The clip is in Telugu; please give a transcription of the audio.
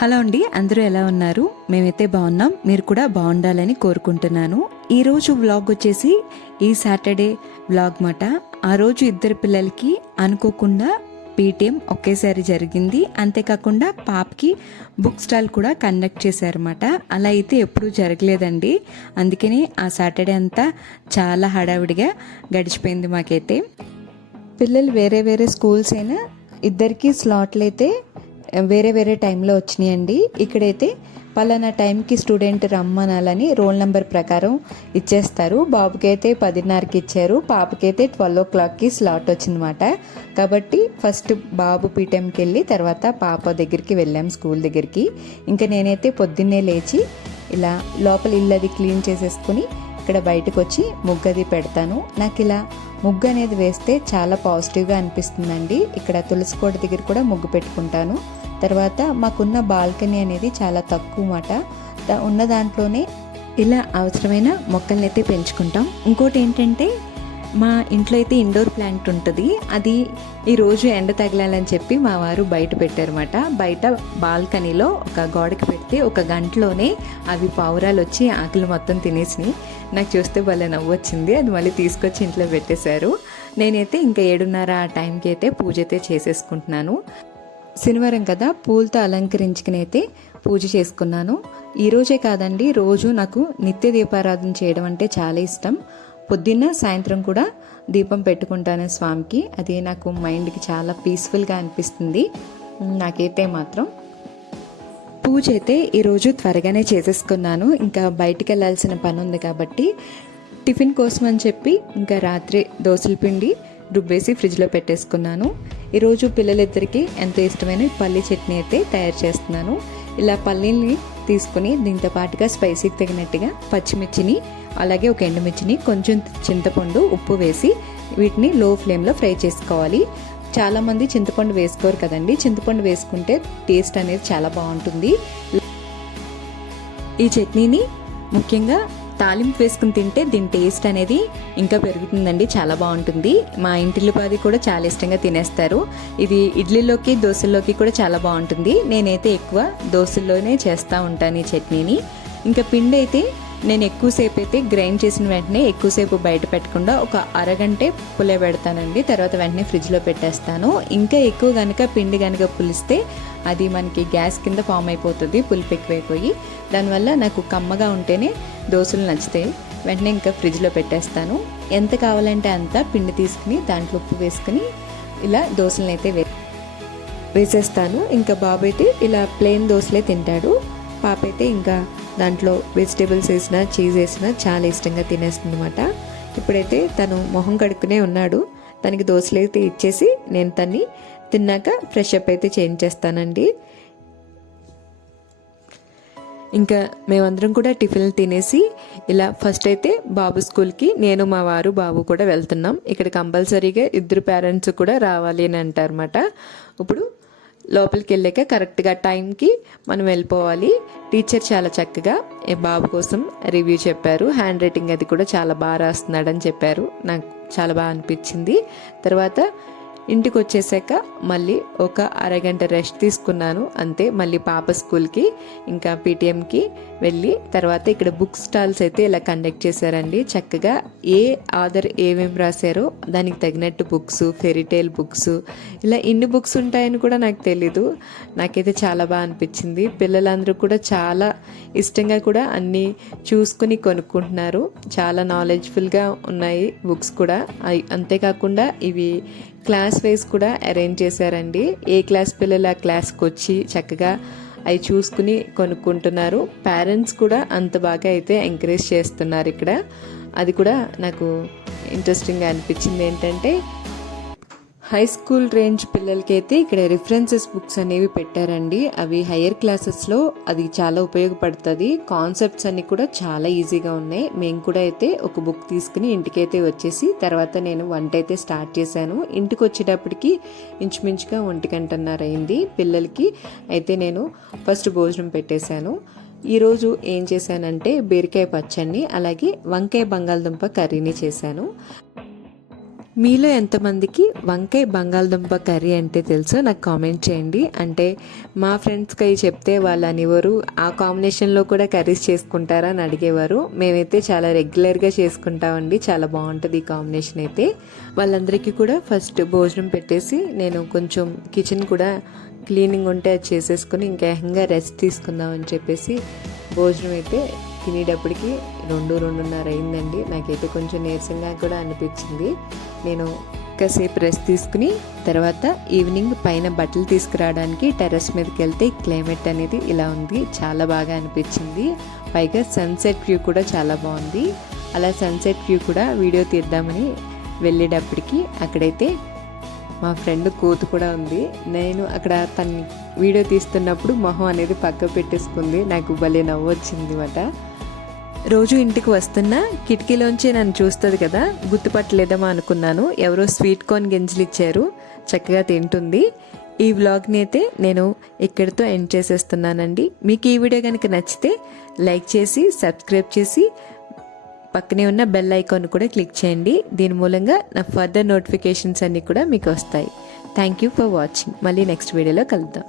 హలో అండి, అందరూ ఎలా ఉన్నారు? మేమైతే బాగున్నాం. మీరు కూడా బాగుండాలని కోరుకుంటున్నాను. ఈరోజు వ్లాగ్ వచ్చేసి ఈ సాటర్డే వ్లాగ్ మాట. ఆ రోజు ఇద్దరు పిల్లలకి అనుకోకుండా పీటీఎం ఒకేసారి జరిగింది. అంతేకాకుండా పాపకి బుక్ స్టాల్ కూడా కండక్ట్ చేశారన్నమాట. అలా అయితే ఎప్పుడూ జరగలేదండి. అందుకని ఆ సాటర్డే అంతా చాలా హడావిడిగా గడిచిపోయింది మాకైతే. పిల్లలు వేరే వేరే స్కూల్స్ అయినా ఇద్దరికి స్లాట్లు అయితే వేరే వేరే టైంలో వచ్చినాయండి. ఇక్కడైతే పలానా టైంకి స్టూడెంట్ రమ్మనాలని రోల్ నెంబర్ ప్రకారం ఇచ్చేస్తారు. బాబుకి అయితే 10:30కి ఇచ్చారు, పాపకైతే 12 o'clockకి స్లాట్ వచ్చిందన్నమాట. కాబట్టి ఫస్ట్ బాబు పీటీఎంకి వెళ్ళి తర్వాత పాప దగ్గరికి వెళ్ళాం, స్కూల్ దగ్గరికి. ఇంకా నేనైతే పొద్దున్నే లేచి ఇలా లోపల ఇల్లు అది క్లీన్ చేసేసుకుని ఇక్కడ బయటకు వచ్చి ముగ్గు అది పెడతాను. నాకు ఇలా ముగ్గు అనేది వేస్తే చాలా పాజిటివ్గా అనిపిస్తుందండి. ఇక్కడ తులసి కోట దగ్గర కూడా ముగ్గు పెట్టుకుంటాను. తర్వాత మాకున్న బాల్కనీ అనేది చాలా తక్కువ మాట. ఉన్న దాంట్లోనే ఇలా అవసరమైన మొక్కల్ని అయితే పెంచుకుంటాం. ఇంకోటి ఏంటంటే మా ఇంట్లో అయితే ఇండోర్ ప్లాంట్ ఉంటుంది. అది ఈరోజు ఎండ తగలాలని చెప్పి మా వారు బయట పెట్టారన్నమాట. బయట బాల్కనీలో ఒక గోడకి పెడితే ఒక గంటలోనే అవి పావురాలు వచ్చి ఆకులు మొత్తం తినేసినాయి. నాకు చూస్తే భలే నవ్వు వచ్చింది. అది మళ్ళీ తీసుకొచ్చి ఇంట్లో పెట్టేశారు. నేనైతే ఇంకా 7:30 ఆ టైంకి అయితే పూజ అయితే చేసేసుకుంటున్నాను. శనివారం కదా, పూలతో అలంకరించుకుని అయితే పూజ చేసుకున్నాను. ఈరోజే కాదండి, రోజు నాకు నిత్య దీపారాధన చేయడం అంటే చాలా ఇష్టం. పొద్దున్న సాయంత్రం కూడా దీపం పెట్టుకుంటాను స్వామికి. అది నాకు మైండ్కి చాలా పీస్ఫుల్గా అనిపిస్తుంది. నాకైతే మాత్రం పూజ అయితే ఈరోజు త్వరగానే చేసేసుకున్నాను. ఇంకా బయటికి వెళ్ళాల్సిన పని ఉంది కాబట్టి టిఫిన్ కోసం అని చెప్పి ఇంకా రాత్రి దోసల పిండి రుబ్బేసి ఫ్రిడ్జ్లో పెట్టేసుకున్నాను. ఈరోజు పిల్లలిద్దరికి ఎంతో ఇష్టమైన పల్లీ చట్నీ అయితే తయారు చేస్తున్నాను. ఇలా పల్లీని తీసుకుని దీంతో పాటుగా స్పైసీకి తగినట్టుగా పచ్చిమిర్చిని, అలాగే ఒక ఎండుమిర్చిని, కొంచెం చింతపండు, ఉప్పు వేసి వీటిని లో ఫ్లేమ్లో ఫ్రై చేసుకోవాలి. చాలామంది చింతపండు వేసుకోరు కదండి. చింతపండు వేసుకుంటే టేస్ట్ అనేది చాలా బాగుంటుంది. ఈ చట్నీని ముఖ్యంగా తాలింపు వేసుకుని తింటే దీని టేస్ట్ అనేది ఇంకా పెరుగుతుందండి, చాలా బాగుంటుంది. మా ఇంటిల్లిపాది కూడా చాలా ఇష్టంగా తినేస్తారు. ఇది ఇడ్లీలోకి దోశల్లోకి కూడా చాలా బాగుంటుంది. నేనైతే ఎక్కువ దోశల్లోనే చేస్తూ ఉంటాను ఈ చట్నీని. ఇంకా పిండి అయితే నేను ఎక్కువసేపు అయితే గ్రైండ్ చేసిన వెంటనే ఎక్కువసేపు బయట పెట్టకుండా ఒక అరగంటే పులియబెడతానండి. తర్వాత వెంటనే ఫ్రిడ్జ్లో పెట్టేస్తాను. ఇంకా ఎక్కువ కనుక పిండి కనుక పులిస్తే అది మనకి గ్యాస్ కింద ఫామ్ అయిపోతుంది, పులుపు ఎక్కువైపోయి. దానివల్ల నాకు కమ్మగా ఉంటేనే దోశలు నచ్చితాయి. వెంటనే ఇంకా ఫ్రిడ్జ్లో పెట్టేస్తాను. ఎంత కావాలంటే అంత పిండి తీసుకుని దాంట్లో ఉప్పు వేసుకుని ఇలా దోశలను అయితే వేసేస్తాను. ఇంకా బాబు అయితే ఇలా ప్లెయిన్ దోశలే తింటాడు. పాప అయితే ఇంకా దాంట్లో వెజిటేబుల్స్ వేసినా చీజ్ వేసినా చాలా ఇష్టంగా తినేస్తుంది అనమాట. ఇప్పుడైతే తను మొహం కడుక్కునే ఉన్నాడు. తనకి దోశలు అయితే ఇచ్చేసి నేను తన్ని తిన్నాక ఫ్రెష్ అప్ అయితే చేంజ్ చేస్తానండి. ఇంకా మేమందరం కూడా టిఫిన్లు తినేసి ఇలా ఫస్ట్ అయితే బాబు స్కూల్కి నేను మా వారు బాబు కూడా వెళ్తున్నాం. ఇక్కడ కంపల్సరీగా ఇద్దరు పేరెంట్స్ కూడా రావాలి అని అంటారన్నమాట. ఇప్పుడు లోపలికి వెళ్ళాక కరెక్ట్గా టైంకి మనం వెళ్ళిపోవాలి. టీచర్ చాలా చక్కగా బాబు కోసం రివ్యూ చెప్పారు. హ్యాండ్ రైటింగ్ అది కూడా చాలా బాగా రాస్తున్నాడని చెప్పారు. నాకు చాలా బాగా అనిపించింది. తర్వాత ఇంటికి వచ్చేసాక మళ్ళీ ఒక అరగంట రెస్ట్ తీసుకున్నాను అంతే. మళ్ళీ పాప స్కూల్కి ఇంకా పీటీఎంకి వెళ్ళి తర్వాత ఇక్కడ బుక్ స్టాల్స్ అయితే ఇలా కండక్ట్ చేశారండి. చక్కగా ఏ ఆథర్ ఏమేమి రాశారో దానికి తగినట్టు బుక్స్, ఫెరీటైల్ బుక్స్, ఇలా ఇన్ని బుక్స్ ఉంటాయని కూడా నాకు తెలీదు. నాకైతే చాలా బాగా అనిపించింది. పిల్లలందరూ కూడా చాలా ఇష్టంగా కూడా అన్నీ చూసుకుని కొనుక్కుంటున్నారు. చాలా నాలెడ్జ్ఫుల్గా ఉన్నాయి బుక్స్ కూడా. అంతేకాకుండా ఇవి క్లాస్ వైజ్ కూడా అరేంజ్ చేశారండి. ఏ క్లాస్ పిల్లలు ఆ క్లాస్కి వచ్చి చక్కగా అవి చూసుకుని కొనుక్కుంటున్నారు. పేరెంట్స్ కూడా అంత బాగా అయితే ఎంకరేజ్ చేస్తున్నారు ఇక్కడ. అది కూడా నాకు ఇంట్రెస్టింగ్గా అనిపించింది. ఏంటంటే హై స్కూల్ రేంజ్ పిల్లలకి అయితే ఇక్కడ రిఫరెన్సెస్ బుక్స్ అనేవి పెట్టారండి. అవి హయ్యర్ క్లాసెస్లో అది చాలా ఉపయోగపడుతుంది. కాన్సెప్ట్స్ అన్ని కూడా చాలా ఈజీగా ఉన్నాయి. మేము కూడా అయితే ఒక బుక్ తీసుకుని ఇంటికైతే వచ్చేసి తర్వాత నేను వంట అయితే స్టార్ట్ చేశాను. ఇంటికి వచ్చేటప్పటికి ఇంచుమించుగా 1:30 అయింది. పిల్లలకి అయితే నేను ఫస్ట్ భోజనం పెట్టేశాను. ఈరోజు ఏం చేశానంటే బీరకాయ పచ్చడిని, అలాగే వంకాయ బంగాళదుంప కర్రీని చేశాను. మీలో ఎంతమందికి వంకాయ బంగాళదుంప కర్రీ అంటే తెలుసో నాకు కామెంట్ చేయండి. అంటే మా ఫ్రెండ్స్కి అవి చెప్తే వాళ్ళు అనేవారు ఆ కాంబినేషన్లో కూడా కర్రీస్ చేసుకుంటారా అని అడిగేవారు. మేమైతే చాలా రెగ్యులర్గా చేసుకుంటామండి, చాలా బాగుంటుంది ఈ కాంబినేషన్ అయితే. వాళ్ళందరికీ కూడా ఫస్ట్ భోజనం పెట్టేసి నేను కొంచెం కిచెన్ కూడా క్లీనింగ్ ఉంటే అది చేసేసుకుని ఇంకా ఏకంగా రెస్ట్ తీసుకుందాం అని చెప్పేసి భోజనం అయితే తినేటప్పటికి 2-2:30 అయిందండి. నాకైతే కొంచెం నీరసంగా కూడా అనిపించింది. నేను కాసేపు రెస్ట్ తీసుకుని తర్వాత ఈవినింగ్ పైన బట్టలు తీసుకురావడానికి టెర్రస్ మీదకి వెళ్తే క్లైమేట్ అనేది ఇలా ఉంది, చాలా బాగా అనిపించింది. పైగా సన్సెట్ వ్యూ కూడా చాలా బాగుంది. అలా సన్సెట్ వ్యూ కూడా వీడియో తీద్దామని వెళ్ళేటప్పటికి అక్కడైతే మా ఫ్రెండ్ కూతు కూడా ఉంది. నేను అక్కడ తన వీడియో తీస్తున్నప్పుడు మొహం అనేది పక్క పెట్టేసుకుంది. నాకు భలే నవ్వు వచ్చింది అన్నమాట. రోజు ఇంటికి వస్తున్నా కిటికీలోంచి నన్ను చూస్తుంది కదా, గుర్తుపట్టలేదమా అనుకున్నాను. ఎవరో స్వీట్ కార్న్ గింజలు ఇచ్చారు, చక్కగా తింటుంది. ఈ వ్లాగ్ని అయితే నేను ఇక్కడితో ఎండ్ చేసేస్తున్నానండి. మీకు ఈ వీడియో కనుక నచ్చితే లైక్ చేసి సబ్స్క్రైబ్ చేసి పక్కనే ఉన్న బెల్ ఐకాన్ కూడా క్లిక్ చేయండి. దీని మూలంగా నా ఫర్దర్ నోటిఫికేషన్స్ అన్నీ కూడా మీకు వస్తాయి. Thank you for watching. మళ్ళీ నెక్స్ట్ వీడియోలో కలుద్దాం.